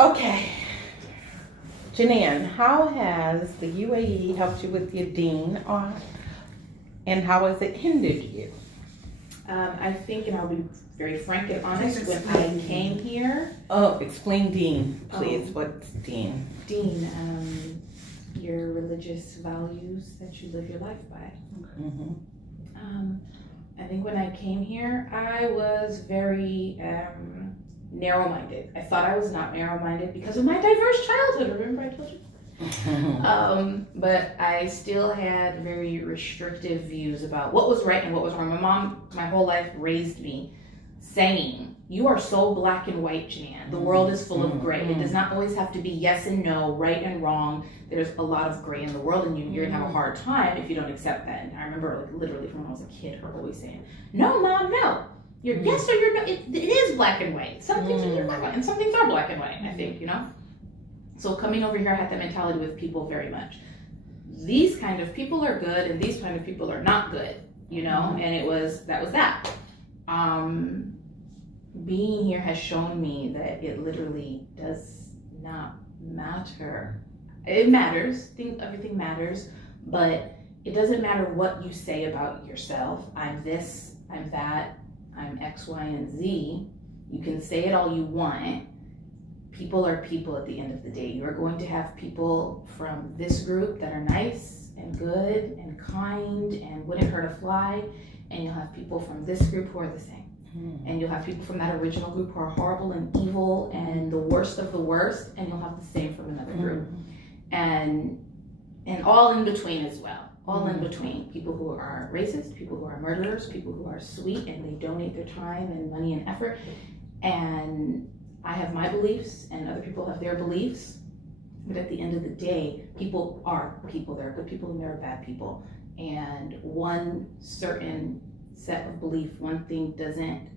Okay. Janine, how has the UAE helped you with your Deen, and how has it hindered you? I think, and I'll be very frank and honest, when I came here. Oh, explain Deen, please. What's Deen? Deen, your religious values that you live your life by. Mm-hmm. I think when I came here, I was very narrow-minded. I thought I was not narrow-minded because of my diverse childhood. Remember I told you? But I still had very restrictive views about what was right and what was wrong. My mom, my whole life, raised me saying, you are so black and white, Jan. The world is full of gray. It does not always have to be yes and no, right and wrong. There's a lot of gray in the world, and you're gonna have a hard time if you don't accept that. And I remember, like, literally from when I was a kid, her always saying, no, Mom, no. You're yes or you're no. It is black and white. Some things are black and white, and some things are black and white, I think, you know? So coming over here, I had that mentality with people very much. These kind of people are good, and these kind of people are not good, you know? And that was that. Being here has shown me that it literally does not matter. It matters, everything matters, but it doesn't matter what you say about yourself. I'm this, I'm that, I'm X, Y, and Z. You can say it all you want. People are people at the end of the day. You're going to have people from this group that are nice and good and kind and wouldn't hurt a fly, and you'll have people from this group who are the same. And you'll have people from that original group who are horrible and evil and the worst of the worst, and you'll have the same from another group. And all in between as well. All in between. People who are racist, people who are murderers, people who are sweet and they donate their time and money and effort. And I have my beliefs and other people have their beliefs. But at the end of the day, people are people. There are good people and there are bad people. And one certain set of belief, one thing doesn't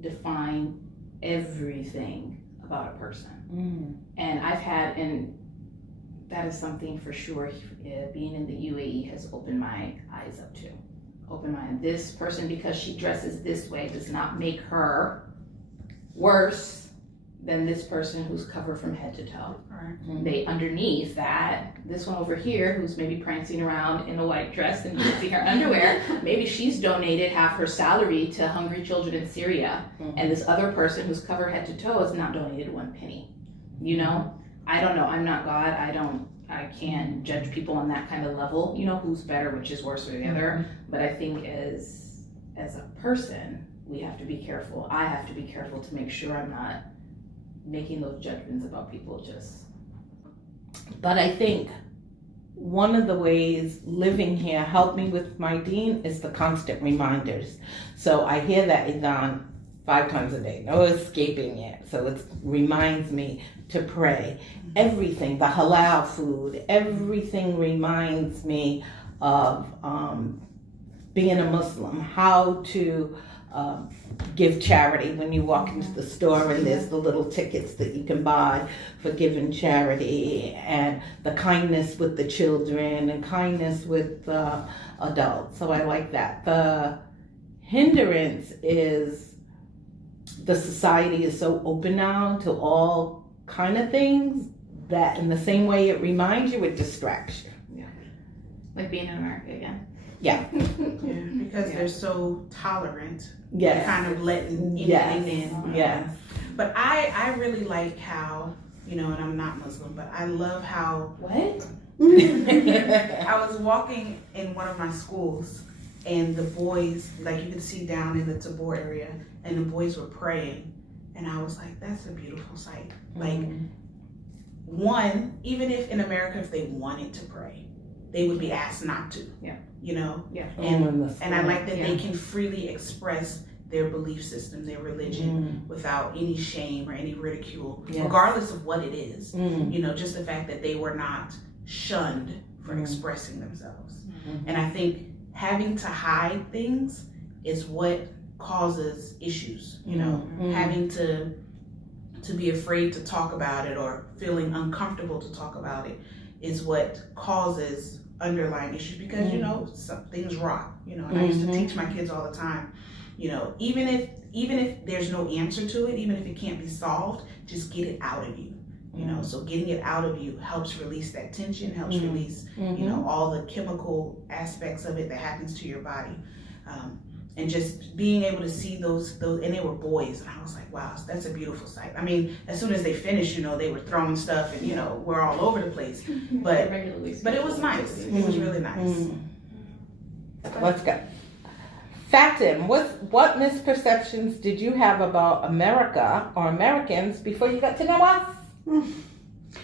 define everything about a person. And that is something for sure, being in the UAE has opened my eyes up to. This person, because she dresses this way, does not make her worse than this person who's covered from head to toe. They underneath that, this one over here who's maybe prancing around in a white dress and you can see her underwear, maybe she's donated half her salary to hungry children in Syria, and this other person who's covered head to toe has not donated 1 penny. You know? I don't know. I'm not God. I can't judge people on that kind of level, you know, who's better, which is worse or the other. But I think as a person, we have to be careful. I have to be careful to make sure I'm not making those judgments about people But I think one of the ways living here helped me with my Deen is the constant reminders. So I hear that Adhan 5 times a day, no escaping it. So it reminds me to pray. Everything, the halal food, everything reminds me of being a Muslim, how to give charity when you walk into the store and there's the little tickets that you can buy for giving charity, and the kindness with the children and kindness with the adults. So I like that. The hindrance is the society is so open now to all kind of things that in the same way it reminds you, it distracts you. Yeah. Like being in America again. Yeah. Because they're so tolerant. Yes. Kind of letting anything in. Yes. But I really like how, you know, and I'm not Muslim, but I love how. What? I was walking in one of my schools and the boys, like you could see down in the Tabor area, and the boys were praying. And I was like, that's a beautiful sight. Like, one, even if in America, if they wanted to pray, they would be asked not to. Yeah. You know? Yeah. And I like that they can freely express their belief system, their religion, without any shame or any ridicule, regardless of what it is. You know, just the fact that they were not shunned for expressing themselves. And I think having to hide things is what causes issues, you know, having to be afraid to talk about it or feeling uncomfortable to talk about it is what causes underlying issues, because you know, some things rot, you know, and I used to teach my kids all the time, you know, even if there's no answer to it, even if it can't be solved, just get it out of you. You know, so getting it out of you helps release that tension, helps release, Mm-hmm. you know, all the chemical aspects of it that happens to your body. And just being able to see those, and they were boys, and I was like, wow, that's a beautiful sight. I mean, as soon as they finished, you know, they were throwing stuff, and you know, we're all over the place. But it was nice. It was really nice. Let's go. Fatin, what misperceptions did you have about America or Americans before you got to know us?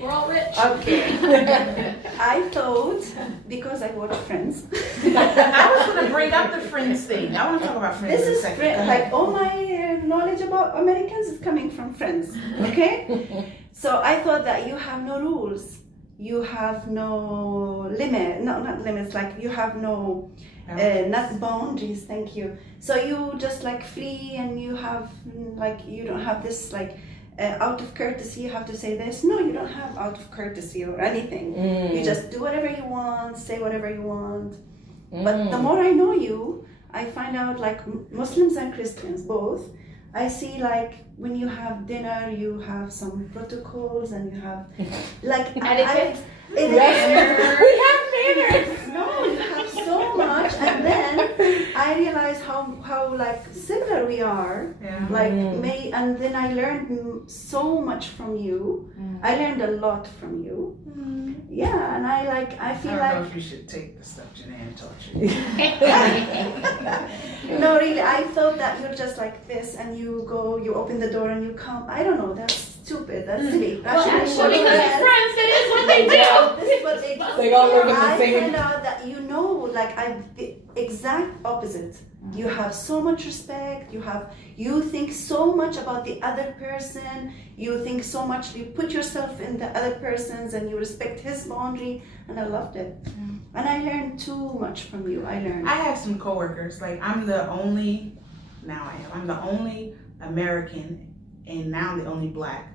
We're all rich. Okay. I thought, because I watch Friends. I was going to bring up the Friends thing. I want to talk about Friends This in a is second. Go ahead. like all my knowledge about Americans is coming from Friends. Okay? So I thought that you have no rules. You have no limit. No, not limits. Like you have no, not boundaries. Thank you. So you just like free, and you have like, you don't have this like, out of courtesy you have to say this. No, you don't have out of courtesy or anything. You just do whatever you want, say whatever you want. But the more I know you, I find out like Muslims and Christians both, I see like when you have dinner you have some protocols, and you have like Etiquette. We have manners. No, you have so much, and then I realize how like similar we are. Yeah. Like and then I learned so much from you. I learned a lot from you. Yeah, and I feel I don't like know if you should take the stuff Janae taught you. no, really, I thought that you're just like this, and you go, you open the door, and you come. I don't know. That's stupid. That's silly. Well, That's actually, because of friends, that is what they do. This is what they do. They all live in the I same. find out that you know, like I'm the exact opposite. You have so much respect. You think so much about the other person. You think so much. You put yourself in the other person's, and you respect his boundary. And I loved it. And I learned too much from you. I I have some coworkers. Like I'm the only American, and now I'm the only Black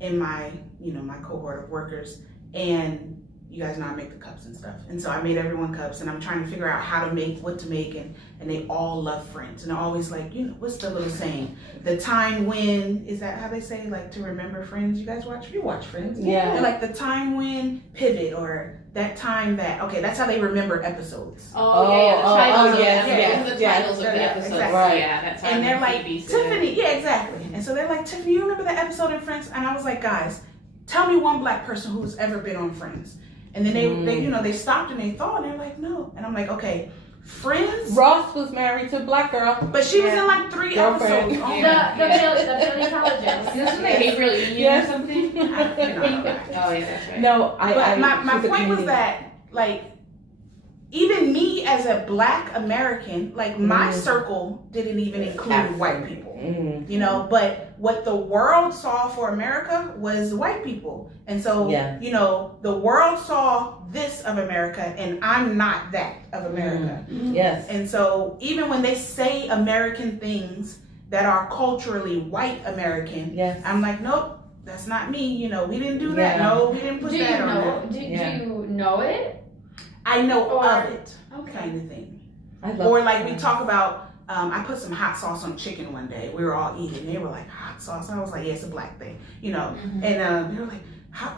in my my cohort of workers. And you guys know I make the cups and stuff, and so I made everyone cups, and I'm trying to figure out how to make, what to make, and they all love Friends, and they're always like, you know, what's the little saying? The time when, is that how they say, like, to remember Friends? You guys watch? You watch Friends? Yeah. They're like the time when pivot, or that time that, okay, that's how they remember episodes. Oh, yeah, the titles of yes, the yes, titles of the yeah, episodes. exactly. Right. Yeah, that's how And they're like, TV said. Tiffany, yeah, exactly. And so they're like, Tiffany, you remember that episode in Friends? And I was like, guys, tell me one Black person who's ever been on Friends. And then they stopped and they thought, and they're like, no. And I'm like, okay, Friends? Ross was married to a Black girl. But she was in like 3 Girlfriend. episodes. Oh, The paleontologist. Isn't it behavioral union or something? you know, Oh, yeah, that's right. No, but my she's a point was comedian. that, like, even me as a Black American, like, my circle didn't even include white people. You know, but what the world saw for America was white people. And so, you know, the world saw this of America, and I'm not that of America. Yes. And so even when they say American things that are culturally white American, Yes. I'm like, nope, that's not me. You know, we didn't do that. Yeah. No, we didn't put that on there. Do you know it? I know Or- of it, Okay. kind of thing. I love Or like we Friends. talk about, I put some hot sauce on chicken one day. We were all eating. They were like, hot sauce? I was like, yeah, it's a Black thing, you know. And they were like,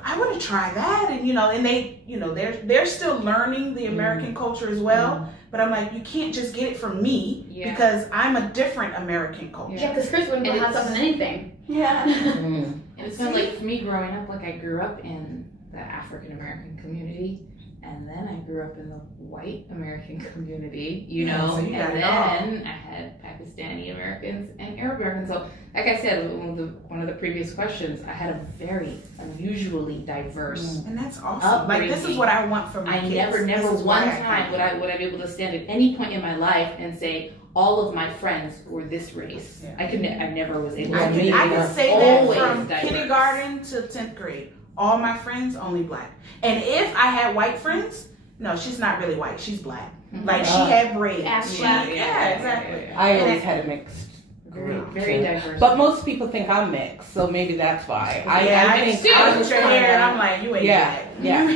I want to try that. And, you know, and they, you know, they're still learning the American culture as well. But I'm like, you can't just get it from me because I'm a different American culture. Yeah, because Chris wouldn't put hot sauce in anything. Yeah. And it's kind of like for me growing up, like I grew up in the African American community, and then I grew up in the white American community, you know, so you got and it all. then I had Pakistani Americans and Arab Americans. So, like I said, one of the previous questions, I had a very unusually diverse. And that's awesome. Like, this is what I want from my kids. Never This is one why I time would I be able to stand at any point in my life and say all of my friends were this race. Yeah. I never was able I to. can say that Always from diverse. kindergarten to 10th grade. All my friends, only Black. And if I had white friends, no, she's not really white. She's Black. Like, she had braids. Yeah, exactly. I always had a mixed Very, group. very too. diverse. But most people think I'm mixed, so maybe that's why. I think think I I'm look at your hair and I'm like, you ain't Yeah,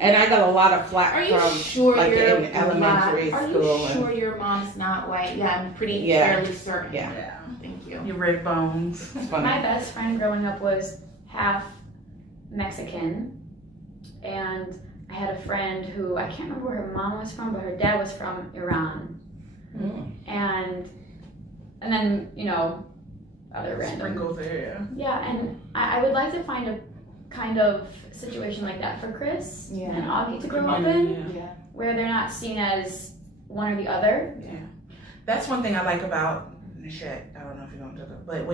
and I got a lot of flack Are you from sure like you're in elementary Black? school. Are you sure your mom's not white? Yeah, I'm pretty fairly certain. Yeah. Yeah. Thank you. Your red bones. It's funny. My best friend growing up was half Mexican, and I had a friend who, I can't remember where her mom was from, but her dad was from Iran. And then, you know, other random. Sprinkles there, Yeah, and I would like to find a kind of situation like that for Chris and Augie to grow up in, where they're not seen as one or the other. Yeah. That's one thing I like about Nishat. I don't know if you know what, but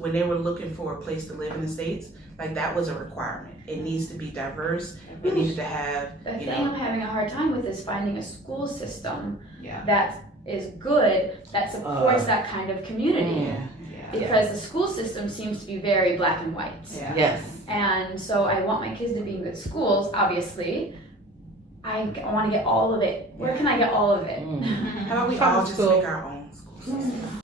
when they were looking for a place to live in the States, like that was a requirement. It needs to be diverse. It needed to have, The you thing know, I'm having a hard time with is finding a school system Yeah. that is good, that supports that kind of community. yeah. Because the school system seems to be very black and white. Yeah. Yes. And so I want my kids to be in good schools, obviously. I want to get all of it. Where can I get all of it? How about we Public all just school. make our own school system?